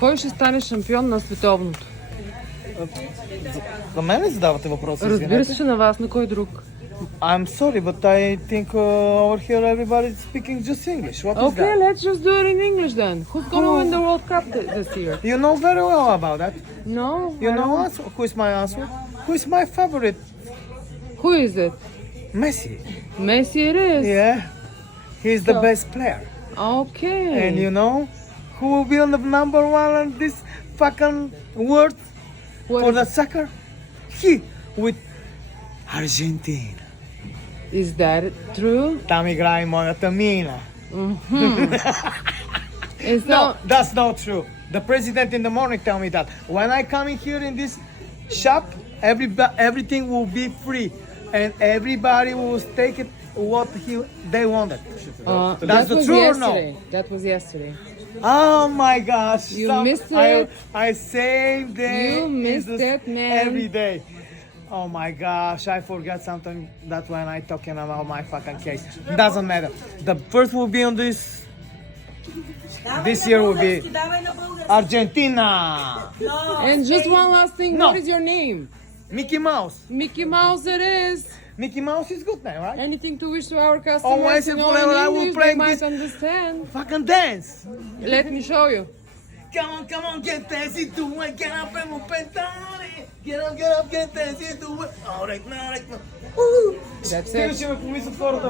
Кой ще стане шампион на световното? За мен ли задавате въпроса? Разбира се, че на вас, на кой друг? I'm sorry, but I think over here everybody is speaking just English. What is Okay, that? let's just do it in English then. Who's gonna win the World Cup this year? You know very well about that. No? You I know don't. answer? Who is my answer? Who is my favorite? Who is it? Messi. Messi it is. Yeah. He's the So- best player. Okay. And you know who will be on the number one on this fucking world What for is the soccer? He with Argentina. Is that true? Там играе моята мина. It's No, not. that's not true. The president in the morning tell me that. When I come in here in this shop, everything will be free, and everybody will take it what they wanted. That's That the was truth or no? yesterday. That was yesterday. Oh my gosh! You missed it. I same day. You is missed this it, man. Every day. Oh my gosh! I forgot something that when I talking about my fucking case. Doesn't matter. The first will be on this. This year will be Argentina. And just one last thing. No. What is your name? Mickey Mouse. Mickey Mouse it is. Mickey Mouse is good name, right? Anything to wish to our customers? Always you and know, forever in I will English, play they might this- understand. Fucking dance. Let me show you. Come on, get dance into it. Get up and move it. Get up, get dance into it. Alright, now. That's it. Ще ме помислят хората.